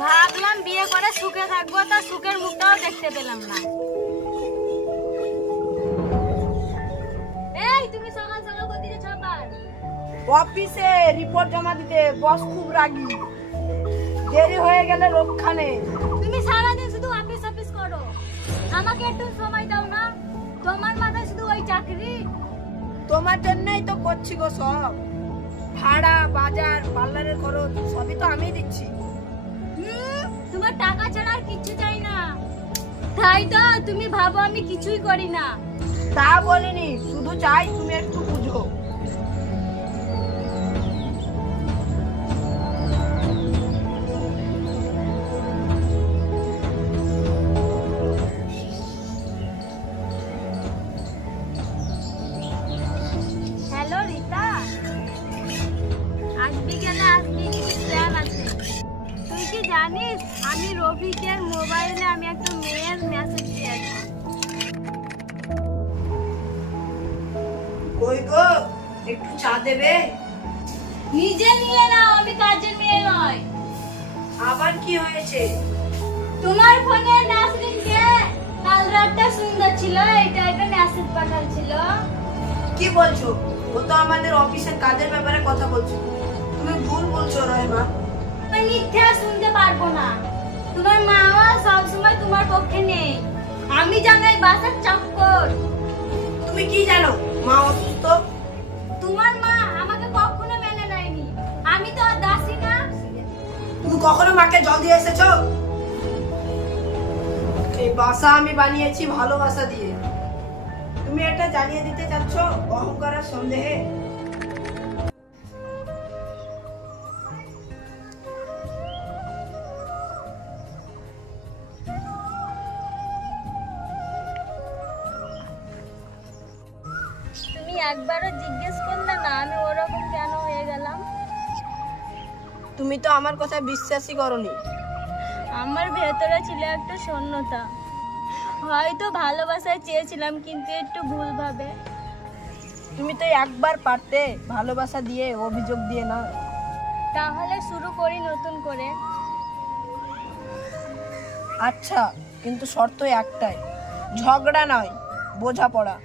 ভাবলাম বিয়ে করে সুখে থাকবো, তা সুখের মুখটাও দেখতে পেলাম না। এই তুমি সকাল সকাল কোথায় যাচ্ছ? অফিসে রিপোর্ট জমা দিতে, বস খুব রাগী, দেরি হয়ে গেলে রক্ষা নেই। তুমি সারাদিন শুধু অফিস অফিস করো, আমাকে একটু সময় দাও না? তোমার মাথায় শুধু ওই চাকরি। তোমার জন্যই তো করছি গো সব, ভাড়া, বাজার, পার্লারের খরচ সবই তো আমি দিচ্ছি। তোমার টাকা ছাড়া আর কিছু চাই না, তাই তো তুমি ভাবো আমি কিছুই করি না। তা বলিনি, শুধু চাই তুমি একটু বুঝো। হ্যালো রিতা, আজ বিকেলে আসবি, কিছু প্ল্যান আছে। তুই কি জানিস আমি রফিকের মোবাইলে আমি একটা মেয়ের মেসেজ পেয়েছি। কই গো, একটু চা দেবে? নিজে নিয়ে নাও, আমি কাজের মেয়ে নয়। আবার কি হয়েছে? তোমার ফোনে নাসরিনকে কাল রাতটা সুন্দর ছিল, এটা একটা মেসেজ পাঠাচ্ছিল। কি বলছো? ও তো আমাদের অফিসের কাজের ব্যাপারে কথা বলছো। তুমি ভুল বলছো রহিমা। আমি মিথ্যা শুনতে পারবো না, তোমার মাও সব সময় তোমার পক্ষে নেই। আমি জানাই বাসার চাকর। তুমি কি জানো মা অসুস্থ? তোমার মা আমাকে কখনো মেনে নেয়নি, আমি তো আর দাসী না। তুমি কখনো মাকে জল দিয়ে এসেছো? এই বাসা আমি বানিয়েছি ভালোবাসা দিয়ে। তুমি এটা জানিয়ে দিতে চাচ্ছ অহংকারের সন্দেহে? তুমি একবারও জিজ্ঞেস করলে না আমি ওরকম কেন হয়ে গেলাম। তুমি তো আমার কথা বিশ্বাসই করনি। আমার ভেতরে ছিল একটা শূন্যতা, হয়তো ভালোবাসায় চেয়েছিলাম কিন্তু একটু ভুল ভাবে। তুমি তো একবার পারতে ভালোবাসা দিয়ে, অভিযোগ দিয়ে না। তাহলে শুরু করি নতুন করে। আচ্ছা, কিন্তু শর্ত একটাই, ঝগড়া নয়, বোঝাপড়া।